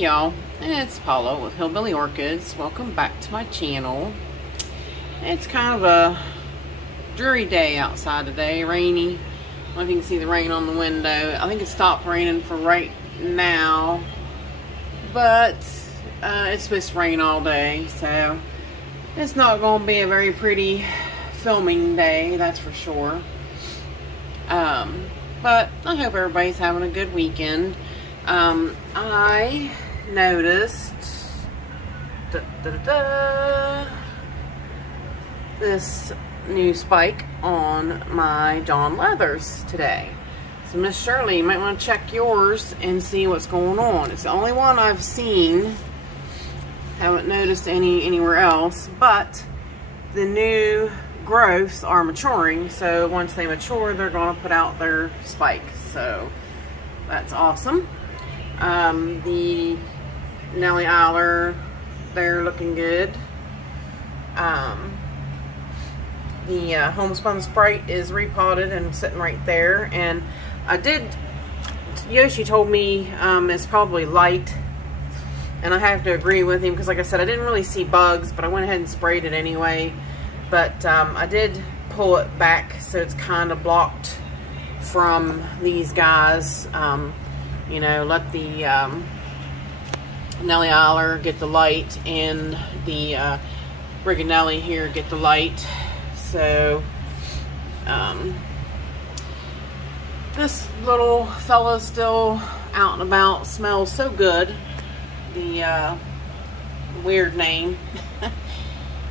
y'all, it's Paula with Hillbilly Orchids. Welcome back to my channel. It's kind of a dreary day outside today, rainy. I don't know if you can see the rain on the window. I think it stopped raining for right now, but it's supposed to rain all day, so it's not going to be a very pretty filming day, that's for sure. But I hope everybody's having a good weekend. I noticed this new spike on my John Leathers today. So Miss Shirley, you might want to check yours and see what's going on. It's the only one I've seen. Haven't noticed anywhere else, but the new growths are maturing, so once they mature, they're going to put out their spike. So that's awesome. The Nellie Eiler, they're looking good. The homespun Sprite is repotted and sitting right there. And Yoshi told me it's probably light, and I have to agree with him because, like I said, I didn't really see bugs, but I went ahead and sprayed it anyway. But I did pull it back so it's kind of blocked from these guys. You know, let the Nellie Eiler get the light and the Briganelli here get the light. So this little fella's still out and about, smells so good. The weird name.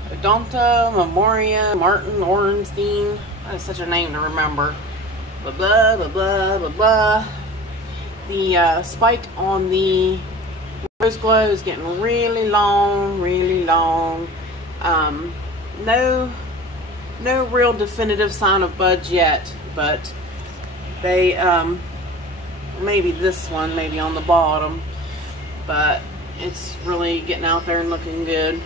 Odonta, Memoria, Martin, Ornstein. That is such a name to remember. Blah, blah, blah, blah, blah, blah. The spike on the Rose Glow is getting really long, really long. No real definitive sign of buds yet, but they, maybe this one, maybe on the bottom, but it's really getting out there and looking good.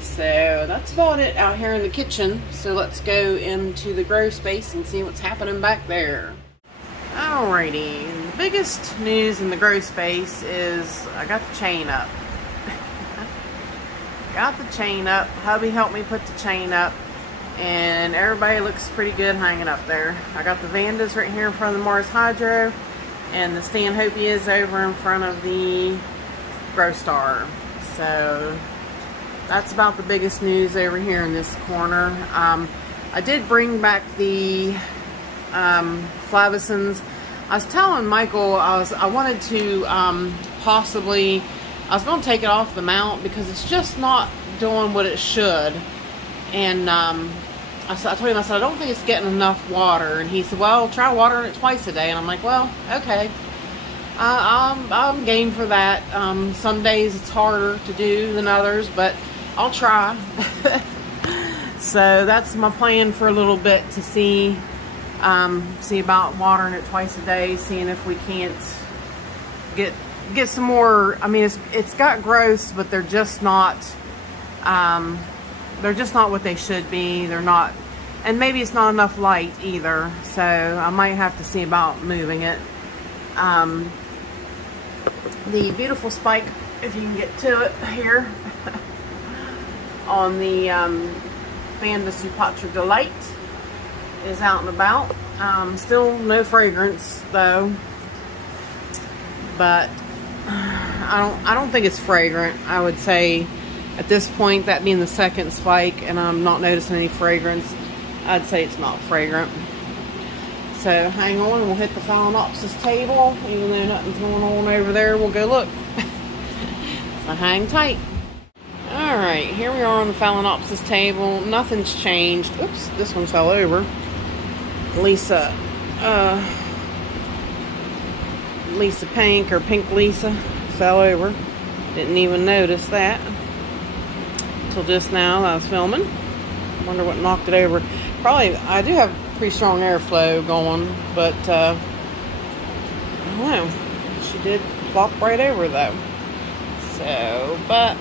So that's about it out here in the kitchen. So let's go into the grow space and see what's happening back there. Alrighty, the biggest news in the grow space is I got the chain up. Got the chain up. Hubby helped me put the chain up, and everybody looks pretty good hanging up there. I got the Vandas right here in front of the Mars Hydro, and the Stanhopias over in front of the Grow Star. So that's about the biggest news over here in this corner. I did bring back the Flavicins. I was telling Michael I wanted to possibly, I was going to take it off the mount because it's just not doing what it should. And I told him, I said, I don't think it's getting enough water. And he said, well, try watering it twice a day. And I'm like, well, okay. I'm game for that. Some days it's harder to do than others, but I'll try. So that's my plan for a little bit, to see about watering it twice a day, seeing if we can't get some more. I mean, it's got growths, but they're just not what they should be. They're not, and maybe it's not enough light either. So I might have to see about moving it. The beautiful spike, if you can get to it here, on the Vanda Supatra Delight is out and about. Still no fragrance though, but I don't think it's fragrant. I would say at this point, that being the second spike, and I'm not noticing any fragrance, I'd say it's not fragrant. So hang on, and we'll hit the Phalaenopsis table. Even though nothing's going on over there, we'll go look. So hang tight. Alright, here we are on the Phalaenopsis table. Nothing's changed. Oops, this one fell over. Lisa Pink, or Pink Lisa, fell over. Didn't even notice that until just now that I was filming. Wonder what knocked it over. Probably, I do have pretty strong airflow going, but I don't know. She did flop right over though. So, but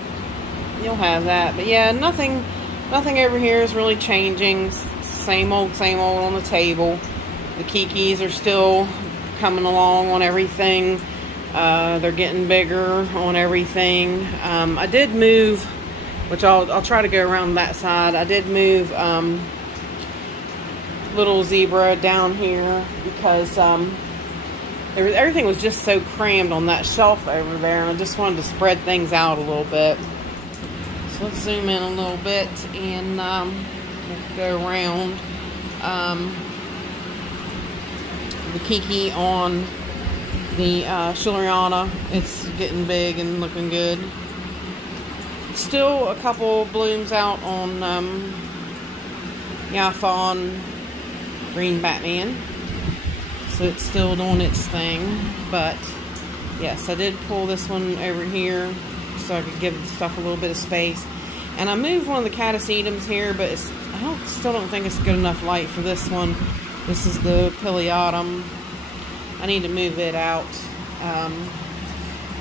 you'll have that. But yeah, nothing over here is really changing. Same old on the table. The Kikis are still coming along on everything. They're getting bigger on everything. I did move, which I'll try to go around that side. I did move little zebra down here because everything was just so crammed on that shelf over there, and I just wanted to spread things out a little bit. So let's zoom in a little bit and we'll go around. The Kiki on the Schilleriana, it's getting big and looking good. Still a couple blooms out on Yaphon Green Batman, so it's still doing its thing. But yes, I did pull this one over here so I could give the stuff a little bit of space. And I moved one of the Cataseedums here, but still don't think it's good enough light for this one. This is the Pileatum. I need to move it out,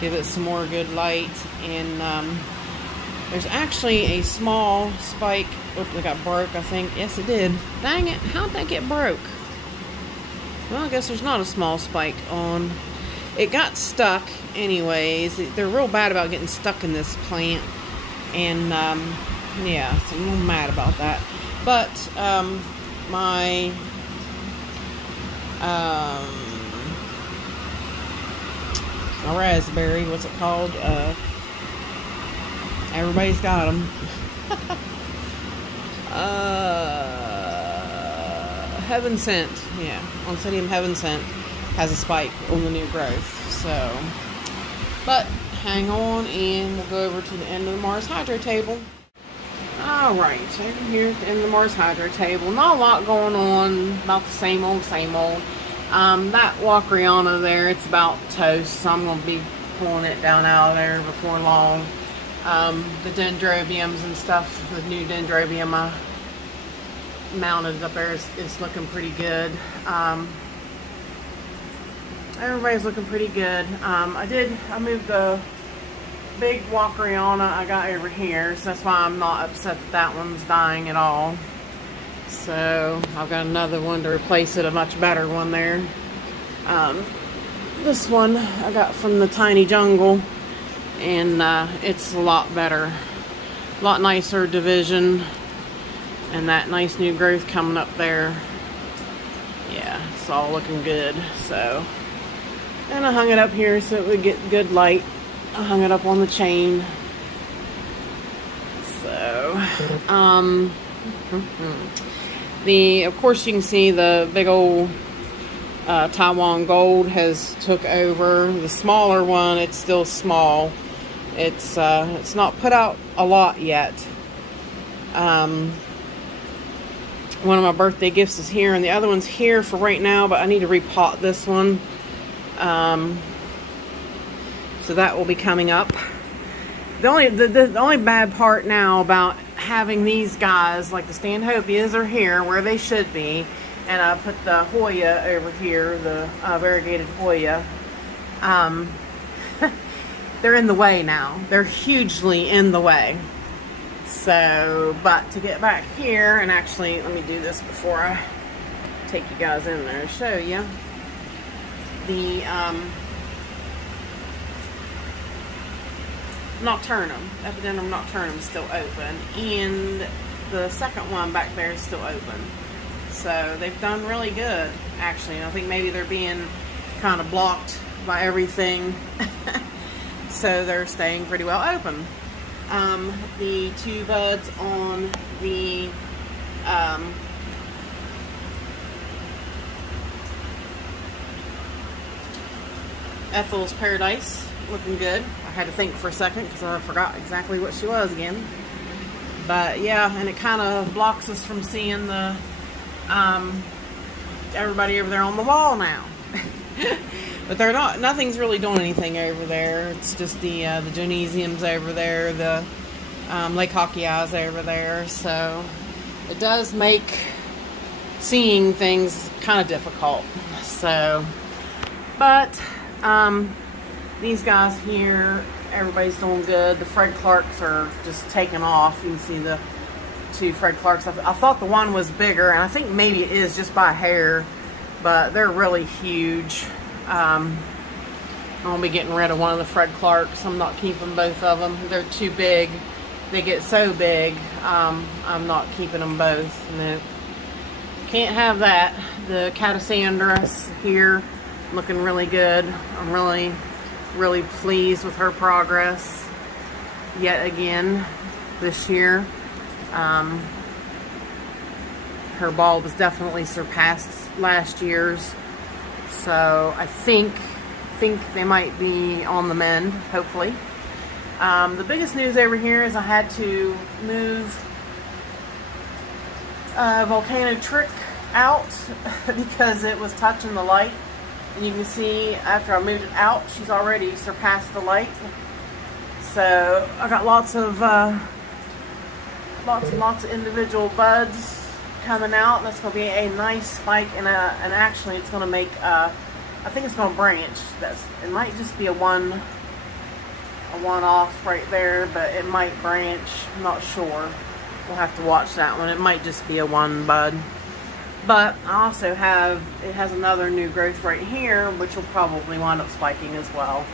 give it some more good light. And there's actually a small spike. Oh, it got broke, I think. Yes, it did. Dang it, how'd that get broke? Well, I guess there's not a small spike on. It got stuck anyways. They're real bad about getting stuck in this plant. And, yeah, so I'm a little mad about that. But, my raspberry, what's it called? Everybody's got them. Heaven Sent, yeah, Oncidium Heaven Sent has a spike on the new growth. So, but hang on, and we'll go over to the end of the Mars Hydro table. Alright, over here at the end of the Mars Hydro table. Not a lot going on, about the same old, same old. That Walkeriana there, it's about toast, so I'm going to be pulling it down out of there before long. The dendrobiums and stuff, the new dendrobium I mounted up there is looking pretty good. Everybody's looking pretty good. I moved the big Walkeriana I got over here, so that's why I'm not upset that one's dying at all. So I've got another one to replace it, a much better one there. This one I got from the Tiny Jungle, and it's a lot better, a lot nicer division, and that nice new growth coming up there. Yeah, it's all looking good. So, and I hung it up here so it would get good light. I hung it up on the chain. So, of course you can see the big old Taiwan Gold has took over. The smaller one, it's still small. It's not put out a lot yet. One of my birthday gifts is here, and the other one's here for right now, but I need to repot this one. So that will be coming up. The only bad part now about having these guys, like the Stanhopias, are here where they should be, and I put the Hoya over here, the variegated Hoya. They're in the way now. They're hugely in the way. So, but to get back here, and actually, let me do this before I take you guys in there to show you. The Nocturnum, Epidendrum Nocturnum is still open, and the second one back there is still open. So they've done really good, actually. And I think maybe they're being kind of blocked by everything. So they're staying pretty well open. The two buds on the Ethel's Paradise, looking good. I had to think for a second because I forgot exactly what she was again. But yeah, and it kind of blocks us from seeing the everybody over there on the wall now. But they're not, nothing's really doing anything over there. It's just the Dionysiums over there, the Lake Hawkeyes over there. So it does make seeing things kind of difficult. So, but these guys here, everybody's doing good. The Fred Clarks are just taking off. You can see the two Fred Clarks. I thought the one was bigger, and I think maybe it is just by hair, but they're really huge. I'll be getting rid of one of the Fred Clarks. I'm not keeping both of them. They're too big. They get so big. I'm not keeping them both. No. Can't have that. The Catasandra here looking really good. I'm really pleased with her progress yet again this year. Her bulb has definitely surpassed last year's. So I think they might be on the mend, hopefully. The biggest news over here is I had to move Volcano Trick out because it was touching the light. And you can see after I moved it out, she's already surpassed the light. So I got lots and lots of individual buds coming out, and that's going to be a nice spike, and actually it's going to make I think it's going to branch. It might just be a one-off right there, but it might branch. I'm not sure. We'll have to watch that one. It might just be a one bud. But I also it has another new growth right here, which will probably wind up spiking as well.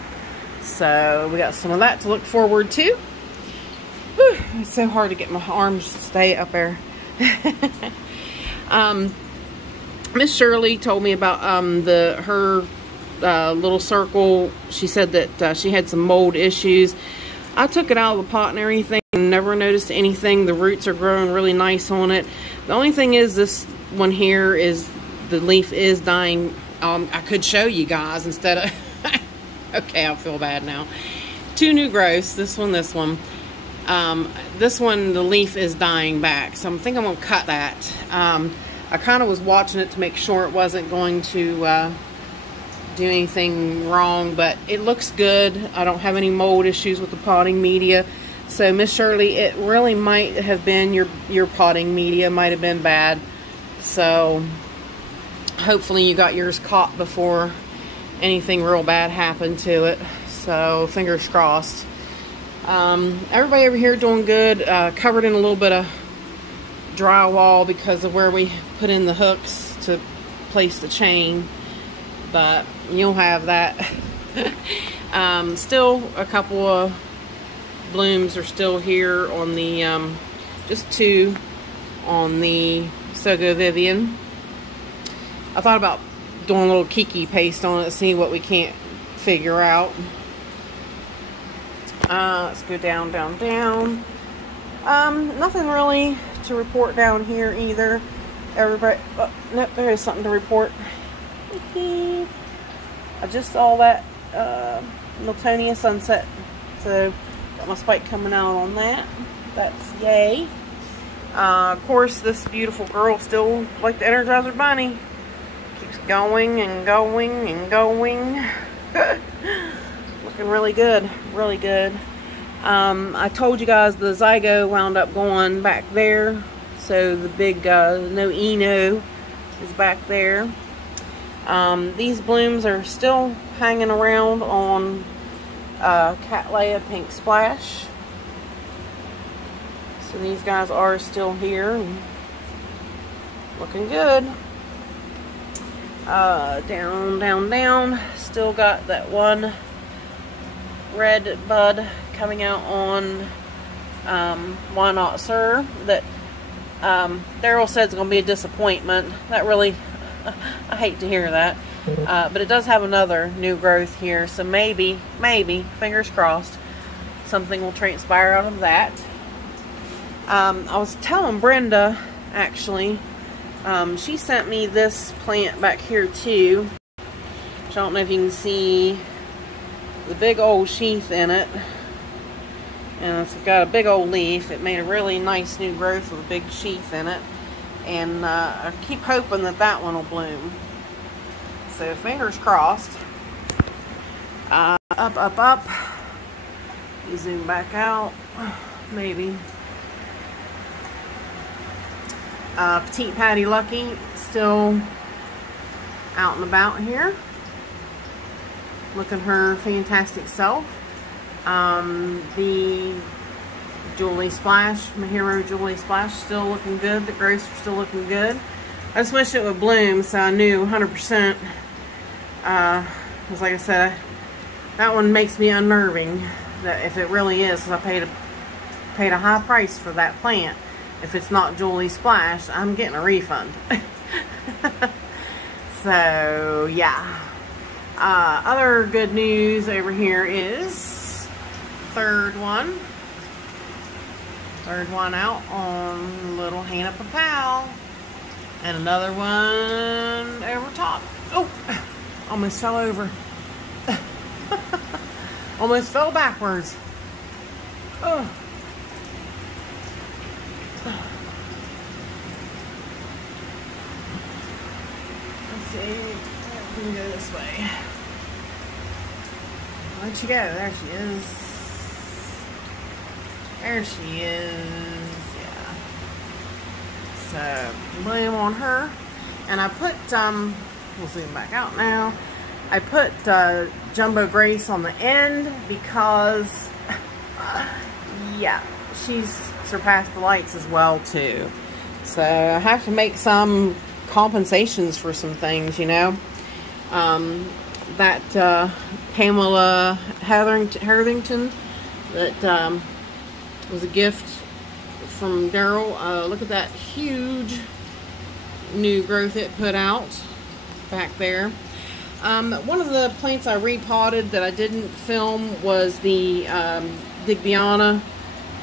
So we got some of that to look forward to. Whew, it's so hard to get my arms to stay up there. Miss Shirley told me about her little circle. She said that she had some mold issues. I took it out of the pot and everything and never noticed anything. The roots are growing really nice on it. The only thing is this one here is the leaf is dying. I could show you guys instead of okay, I feel bad now. Two new growths, this one. This one, the leaf is dying back, so I think I'm gonna cut that. I kind of was watching it to make sure it wasn't going to do anything wrong, but it looks good. I don't have any mold issues with the potting media. So Miss Shirley, it really might have been your potting media might have been bad. So hopefully you got yours caught before anything real bad happened to it. So fingers crossed. Everybody over here doing good. Covered in a little bit of drywall because of where we put in the hooks to place the chain, but you'll have that. Still a couple of blooms are still here on the just two on the Sogo Vivian. I thought about doing a little Kiki paste on it, see what we can't figure out. Let's go down. Nothing really to report down here either. Everybody, oh, nope, there is something to report. I just saw that Miltonia sunset, so got my spike coming out on that. That's yay. Of course, this beautiful girl still like the Energizer Bunny. Keeps going and going and going. Looking really good, really good. I told you guys the zygo wound up going back there, so the big no Eno is back there. These blooms are still hanging around on Cattleya Pink Splash. So these guys are still here and looking good. Down. Still got that one red bud coming out on Why Not Sir that Daryl said it's going to be a disappointment. That really, I hate to hear that. But it does have another new growth here, so maybe, fingers crossed, something will transpire out of that. I was telling Brenda, actually, she sent me this plant back here too, which I don't know if you can see the big old sheath in it. And it's got a big old leaf. It made a really nice new growth with a big sheath in it. And I keep hoping that that one will bloom. So fingers crossed. Up. You zoom back out. Maybe. Petite Patty Lucky still out and about here. Looking her fantastic self. The Julie Splash, my hero Julie Splash, still looking good. The growths are still looking good. I just wish it would bloom so I knew 100%. Because like I said, That one makes me unnerving, that if it really is, because I paid a high price for that plant. If it's not Julie Splash, I'm getting a refund. So, yeah. Other good news over here is third one out on little Hannah Papal. And another one over top. Oh, almost fell over. Almost fell backwards. Oh. Let's see. We can go this way. Where'd she go? There she is. There she is. Yeah. So, blame on her. And I put, we'll zoom back out now. I put Jumbo Grace on the end because, yeah, she's surpassed the lights as well too. So I have to make some compensations for some things, you know. That Pamela Hetherington that was a gift from Daryl. Look at that huge new growth it put out back there. One of the plants I repotted that I didn't film was the Digbiana,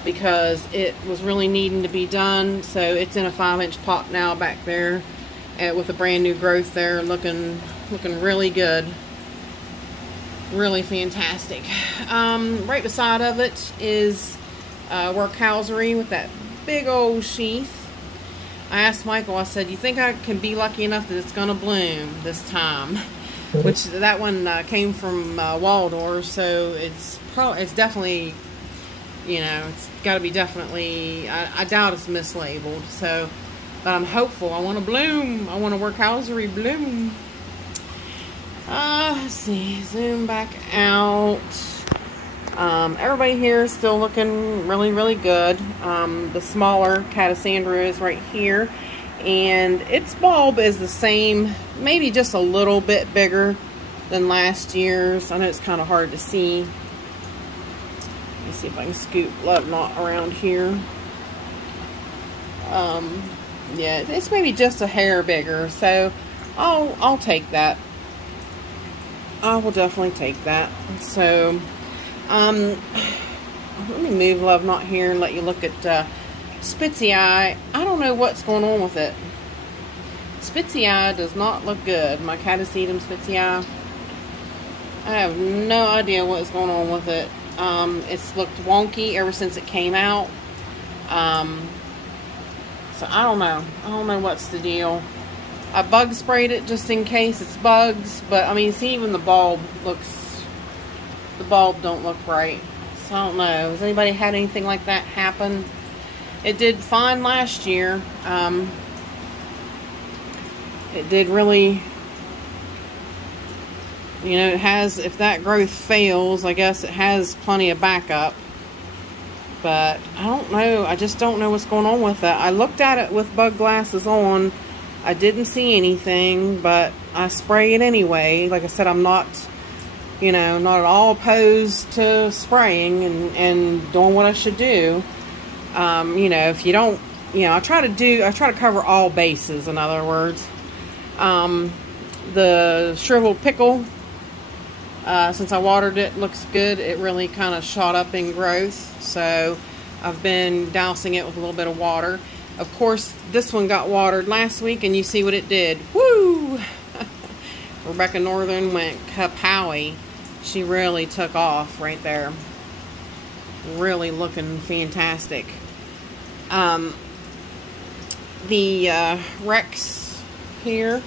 because it was really needing to be done. So it's in a 5-inch pot now back there, with a brand new growth there, looking really good, really fantastic. Right beside of it is Workhousery with that big old sheath. I asked Michael, I said, you think I can be lucky enough that it's gonna bloom this time? Which that one came from Waldorf, so it's definitely, you know, it's got to be definitely. I doubt it's mislabeled. So, but I'm hopeful. I want to bloom. I want to Workhousery bloom. Let's see. Zoom back out. Everybody here is still looking really, really good. The smaller Cassandra is right here. And its bulb is the same, maybe just a little bit bigger than last year's. I know it's kind of hard to see. Let me see if I can scoop Love Knot around here. Yeah, it's maybe just a hair bigger, so I'll take that. I will definitely take that. So, let me move Love Knot here and let you look at Spitsy Eye. I don't know what's going on with it. Spitsy Eye does not look good. My Catasetum Spitsy Eye. I have no idea what is going on with it. It's looked wonky ever since it came out. So I don't know. I don't know what's the deal. I bug sprayed it just in case it's bugs, but I mean, see, even the bulb don't look right. So I don't know. Has anybody had anything like that happen? It did fine last year. It did really, you know, it has, if that growth fails, I guess it has plenty of backup. But I don't know. I just don't know what's going on with that. I looked at it with bug glasses on. I didn't see anything, but I spray it anyway. Like I said, I'm not, you know, not at all opposed to spraying and doing what I should do. You know, if you don't, you know, I try to cover all bases, in other words. The shriveled pickle, since I watered it, looks good. It really kind of shot up in growth. So I've been dousing it with a little bit of water. Of course, this one got watered last week, and you see what it did. Woo! Rebecca Northern went kapowie. She really took off right there. Really looking fantastic. The Rex here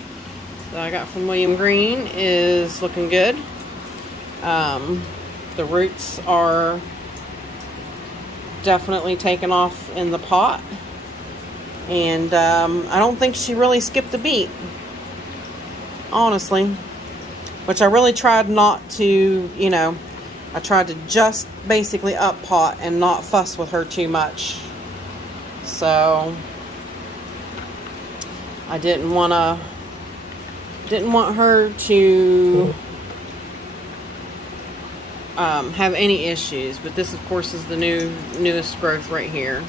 that I got from William Green is looking good. The roots are definitely taken off in the pot, and I don't think she really skipped a beat, honestly, which I really tried not to, you know, I tried to just basically up pot and not fuss with her too much. So I didn't want her to have any issues. But this, of course, is the newest growth right here.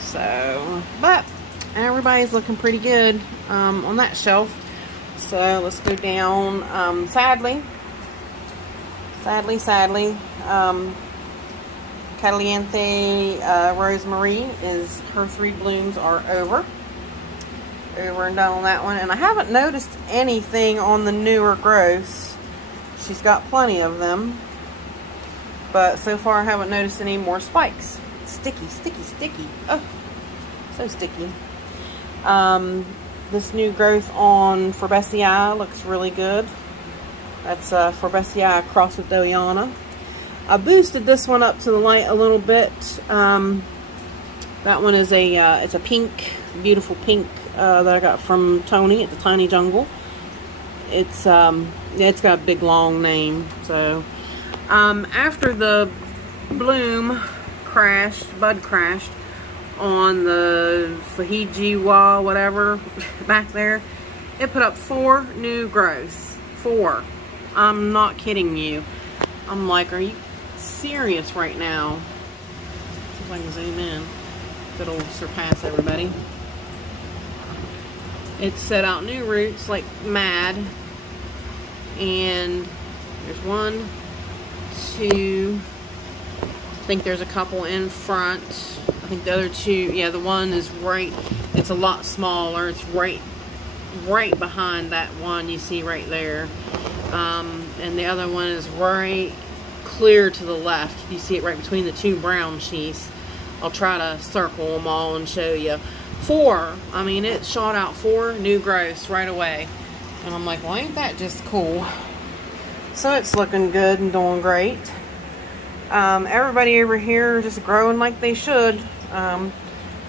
So, but everybody's looking pretty good on that shelf. So let's go down. Sadly, Caliente Rosemary is, her 3 blooms are over and done on that one. And I haven't noticed anything on the newer growths. She's got plenty of them, but so far I haven't noticed any more spikes. Sticky, sticky, sticky. Oh, so sticky. This new growth on Forbesii looks really good. That's Forbesii crossed with Doyana. I boosted this one up to the light a little bit. That one is it's a pink, beautiful pink that I got from Tony at the Tiny Jungle. It's yeah, it's got a big long name. So after the bloom crashed, bud crashed on the WEWA whatever back there, it put up 4 new growths. 4. I'm not kidding you. I'm like, are you serious right now? See if I can zoom in, if it'll surpass everybody. It set out new roots like mad, and there's 1, 2, I think there's a couple in front. I think the other 2, yeah, the one is right, it's a lot smaller. It's right behind that one you see right there. And the other one is right clear to the left. You see it right between the 2 brown sheaths. I'll try to circle them all and show you. 4, I mean, it shot out 4 new growths right away. And I'm like, well, ain't that just cool? So it's looking good and doing great. Everybody over here just growing like they should.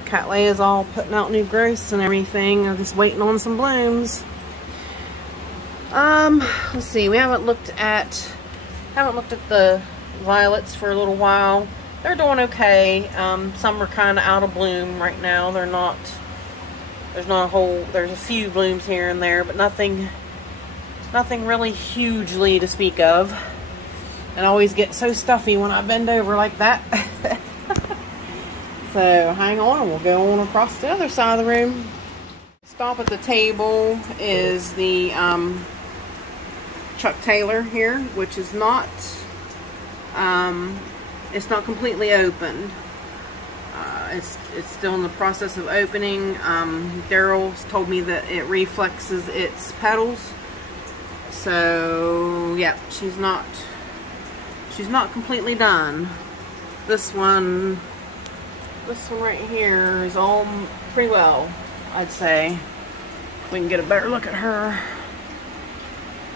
Catlay's all putting out new growths and everything. I'm just waiting on some blooms. Let's see. We haven't looked at the violets for a little while. They're doing okay. Some are kind of out of bloom right now. They're not. There's not a whole. There's a few blooms here and there, but nothing really hugely to speak of. And I always get so stuffy when I bend over like that. So hang on, we'll go on across the other side of the room. Stop at the table is the Chuck Taylor here, which is not, it's not completely opened. It's still in the process of opening. Daryl's told me that it reflexes its petals. So yeah, she's not completely done. This one right here is all pretty well, I'd say. We can get a better look at her.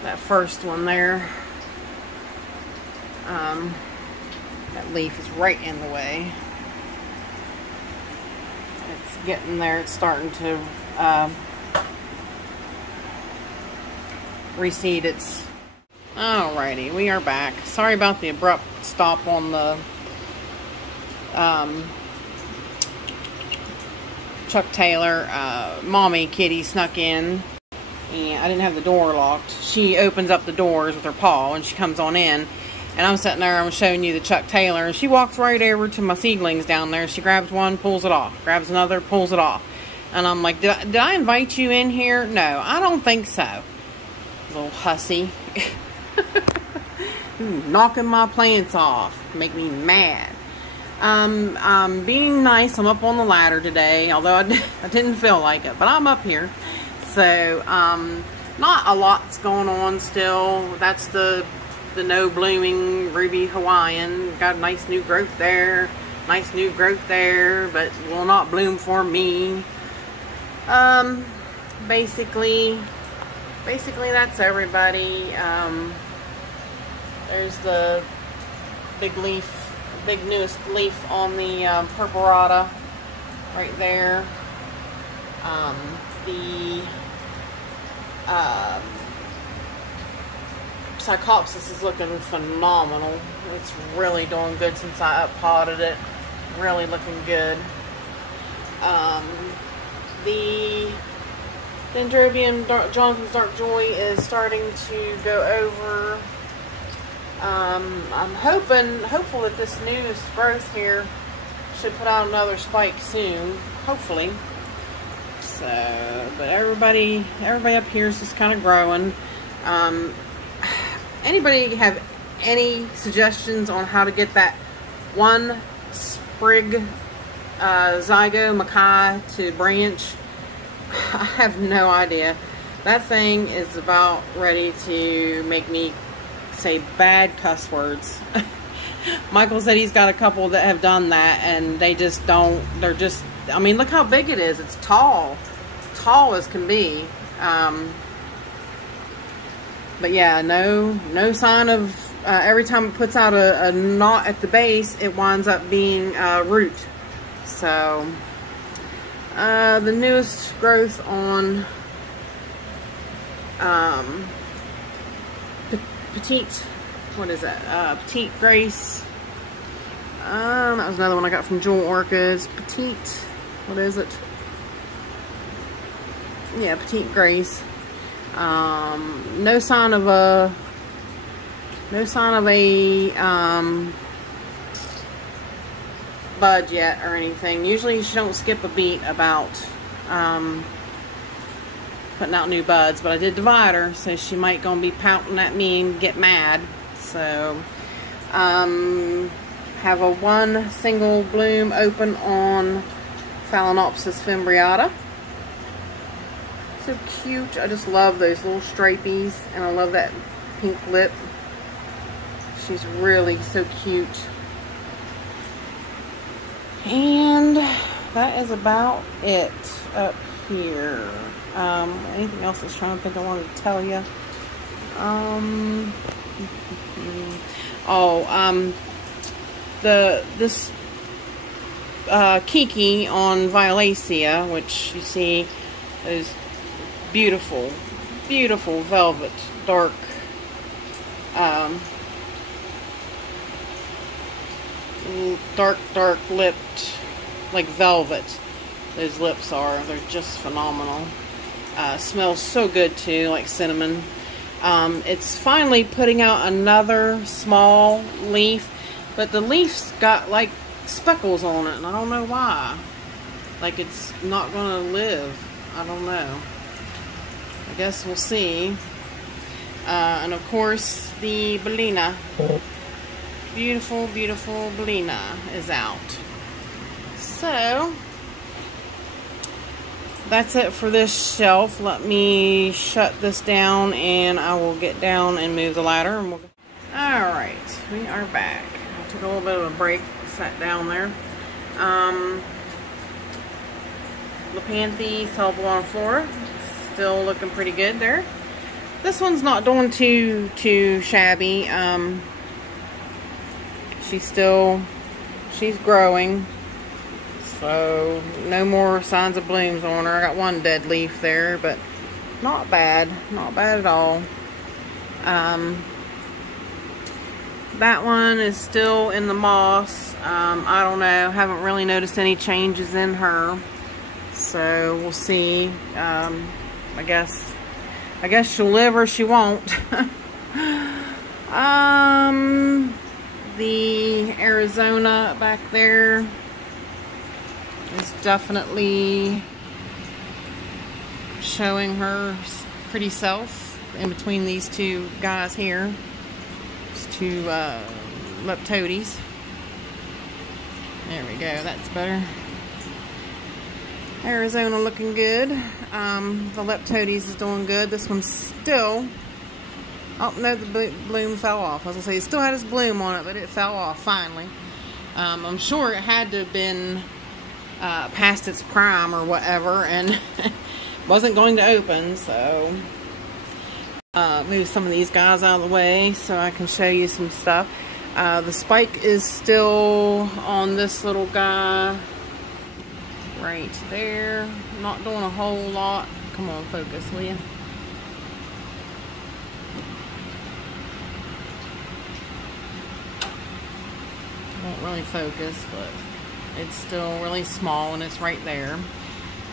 That first one there. That leaf is right in the way. It's getting there. It's starting to reseed its... Alrighty, we are back. Sorry about the abrupt stop on the Chuck Taylor. Mommy kitty snuck in, and I didn't have the door locked. She opens up the doors with her paw and she comes on in, and I'm sitting there, I'm showing you the Chuck Taylor, and she walks right over to my seedlings down there. She grabs one, pulls it off, grabs another, pulls it off, and I'm like, did I invite you in here? No, I don't think so. Little hussy. Knocking my plants off, make me mad. Being nice, I'm up on the ladder today, although I didn't feel like it, but I'm up here. So not a lot's going on still. That's the no blooming Ruby Hawaiian. Got a nice new growth there, nice new growth there, but will not bloom for me. Basically that's everybody. There's the big newest leaf on the Purpurata right there. The Psychopsis is looking phenomenal. It's really doing good since I up-potted it. Really looking good. The Dendrobium Jonathan's Dark Joy is starting to go over I'm hopeful that this newest growth here should put out another spike soon, hopefully. So, but everybody up here is just kind of growing. Anybody have any suggestions on how to get that one sprig zygo macaw to branch? I have no idea. That thing is about ready to make me say bad cuss words. Michael said he's got a couple that have done that, and they just don't. They're just, I mean, look how big it is. It's tall. It's tall as can be. But yeah, no sign of, every time it puts out a knot at the base, it winds up being root. So, the newest growth on Petite, what is that? Petite Grace. That was another one I got from Jewel Orchids. Petite, what is it? Yeah, Petite Grace. No sign of a bud yet or anything. Usually she don't skip a beat about putting out new buds, but I did divide her, so she might gonna be pouting at me and get mad. So have a one single bloom open on Phalaenopsis fimbriata. So cute. I just love those little stripies, and I love that pink lip. She's really so cute. And that is about it up here. Anything else I was trying to think I wanted to tell you? This Kiki on Violacea, which you see is beautiful, beautiful velvet, dark, dark lipped, like velvet. Those lips are, they're just phenomenal. Smells so good too, like cinnamon. It's finally putting out another small leaf, but the leaf's got like speckles on it, and I don't know why. Like it's not gonna live. I don't know. I guess we'll see. And of course, the Bellina. Beautiful, beautiful Bellina is out. So, that's it for this shelf. Let me shut this down, and I will get down and move the ladder. And we'll... Alright, we are back. I took a little bit of a break, sat down there. Lepanthe Salbulon Flora, still looking pretty good there. This one's not doing too shabby. She's growing. So, no more signs of blooms on her. I got one dead leaf there, but not bad. Not bad at all. That one is still in the moss. I don't know. Haven't really noticed any changes in her. So, we'll see. I guess she'll live or she won't. The Arizona back there is definitely showing her pretty self in between these two guys here. These two Leptodes. There we go, that's better. Arizona looking good. The Leptodes is doing good. This one's still... Oh, no, the bloom fell off. I was going to say, it still had its bloom on it, but it fell off finally. I'm sure it had to have been past its prime or whatever, and wasn't going to open, so... move some of these guys out of the way so I can show you some stuff. The spike is still on this little guy right there. Not doing a whole lot. Come on, focus, will you? Won't really focus, but it's still really small and it's right there.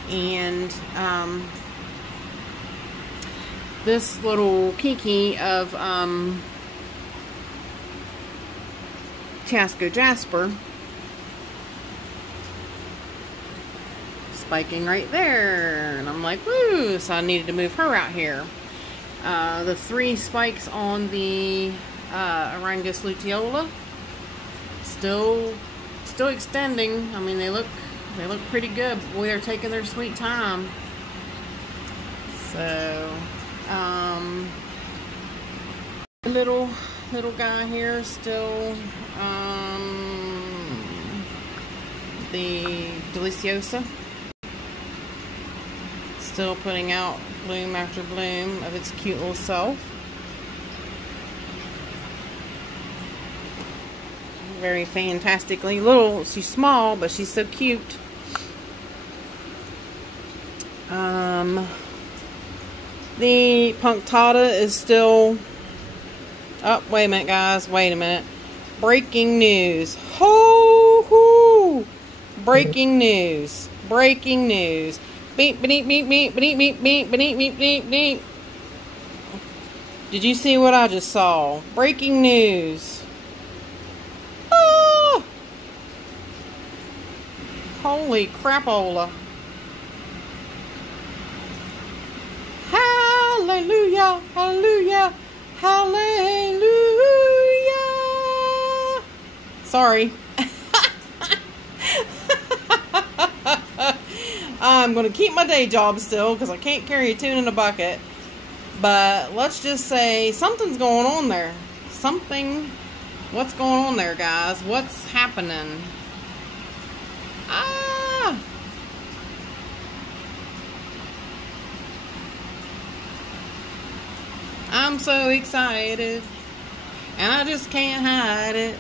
And this little Kiki of Fiasco Jasper. Spiking right there. And I'm like, woo! So I needed to move her out here. The 3 spikes on the Arangus luteola still extending. I mean, they look pretty good. Boy, they're taking their sweet time. So, little guy here still, the Deliciosa, still putting out bloom after bloom of its cute little self. Very fantastically little. She's small, but she's so cute. The punctata is still... Oh, wait a minute, guys. Wait a minute. Breaking news. Ho-hoo! Breaking news. Breaking news. Beep, beep, beep, beep, beep, beep, beep, beep, beep, beep, beep. Did you see what I just saw? Breaking news. Ah! Holy crapola. Hallelujah, hallelujah, hallelujah. Sorry. I'm going to keep my day job still because I can't carry a tune in a bucket. But let's just say something's going on there. Something. What's going on there, guys? What's happening? Ah! I'm so excited, and I just can't hide it.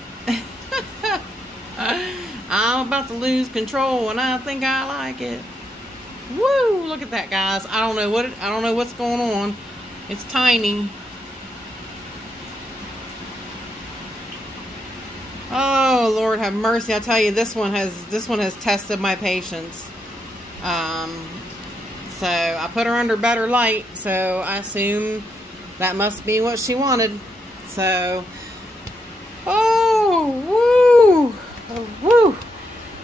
I'm about to lose control, and I think I like it. Woo! Look at that, guys. I don't know what's going on. It's tiny. Oh, Lord have mercy. I tell you, this one has tested my patience. So I put her under better light, so I assume that must be what she wanted. So, oh, woo, oh, woo.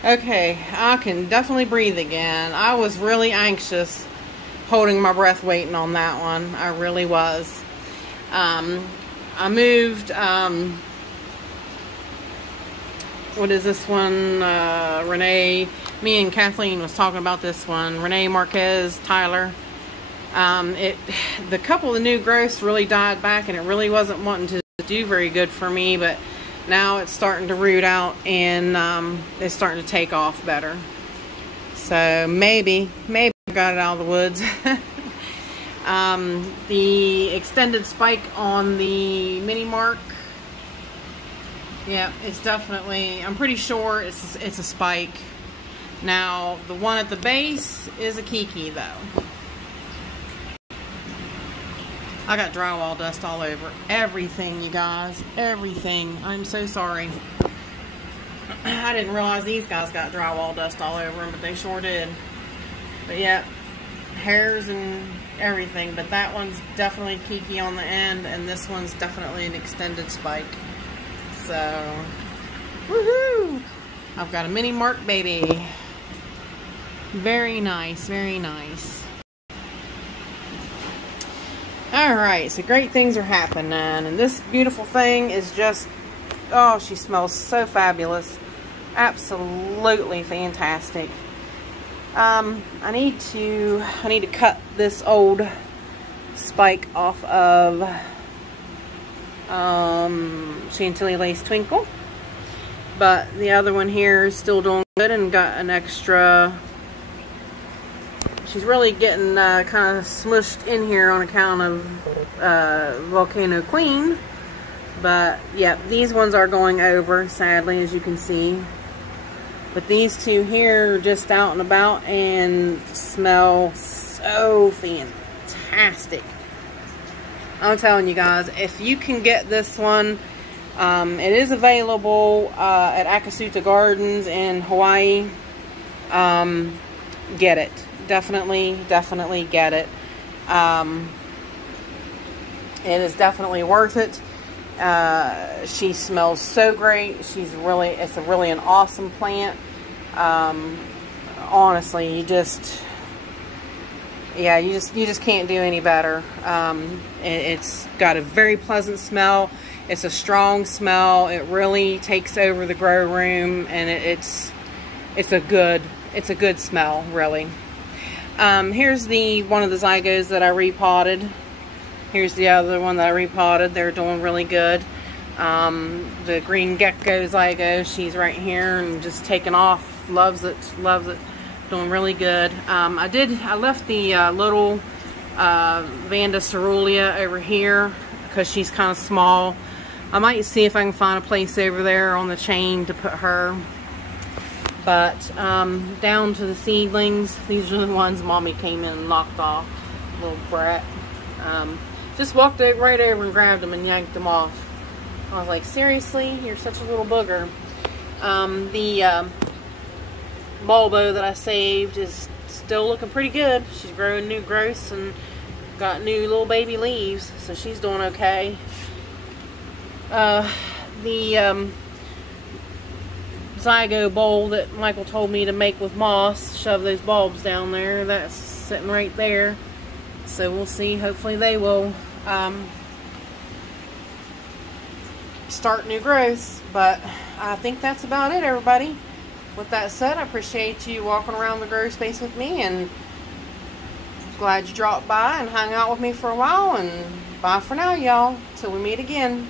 Okay, I can definitely breathe again. I was really anxious, holding my breath, waiting on that one. I really was. I moved, what is this one? Renee, me and Kathleen was talking about this one. Renee Marquez, Tyler. The couple of the new growths really died back, and it really wasn't wanting to do very good for me, but now it's starting to root out, and it's starting to take off better. So maybe I got it out of the woods. The extended spike on the mini mark, yeah, it's definitely, I'm pretty sure it's a spike. Now the one at the base is a kiki though. I got drywall dust all over everything, you guys. Everything. I'm so sorry. I didn't realize these guys got drywall dust all over them, but they sure did. But yeah, hairs and everything. But that one's definitely kiki on the end, and this one's definitely an extended spike. So, woohoo! I've got a mini mark baby. Very nice, very nice. Alright, so great things are happening, and this beautiful thing is just, oh, she smells so fabulous. Absolutely fantastic. I need to cut this old spike off of Chantilly Lace Twinkle, but the other one here is still doing good and got an extra. She's really getting kind of smushed in here on account of Volcano Queen. But, yeah, these ones are going over, sadly, as you can see. But these two here are just out and about and smell so fantastic. I'm telling you guys, if you can get this one, it is available at Akasuta Gardens in Hawaii. Get it. Definitely get it. It is definitely worth it. She smells so great. It's really an awesome plant. Honestly, you just can't do any better. It's got a very pleasant smell. It's a strong smell. It really takes over the grow room, and it's a good smell, really. Here's one of the zygos that I repotted. Here's the other one that I repotted. They're doing really good. The green gecko zygo, she's right here and just taking off. Loves it. Doing really good. I left the little Vanda cerulean over here because she's kind of small. I might see if I can find a place over there on the chain to put her. But down to the seedlings, these are the ones Mommy came in and knocked off. Little brat. Just walked right over and grabbed them and yanked them off. I was like, seriously? You're such a little booger. The bulbo that I saved is still looking pretty good. She's growing new growths and got new little baby leaves, so she's doing okay. The zygo bowl that Michael told me to make with moss, shove those bulbs down there, that's sitting right there. So we'll see. Hopefully they will start new growths. But I think that's about it, everybody. With that said, I appreciate you walking around the grow space with me, and glad you dropped by and hung out with me for a while. And bye for now, y'all. Till we meet again.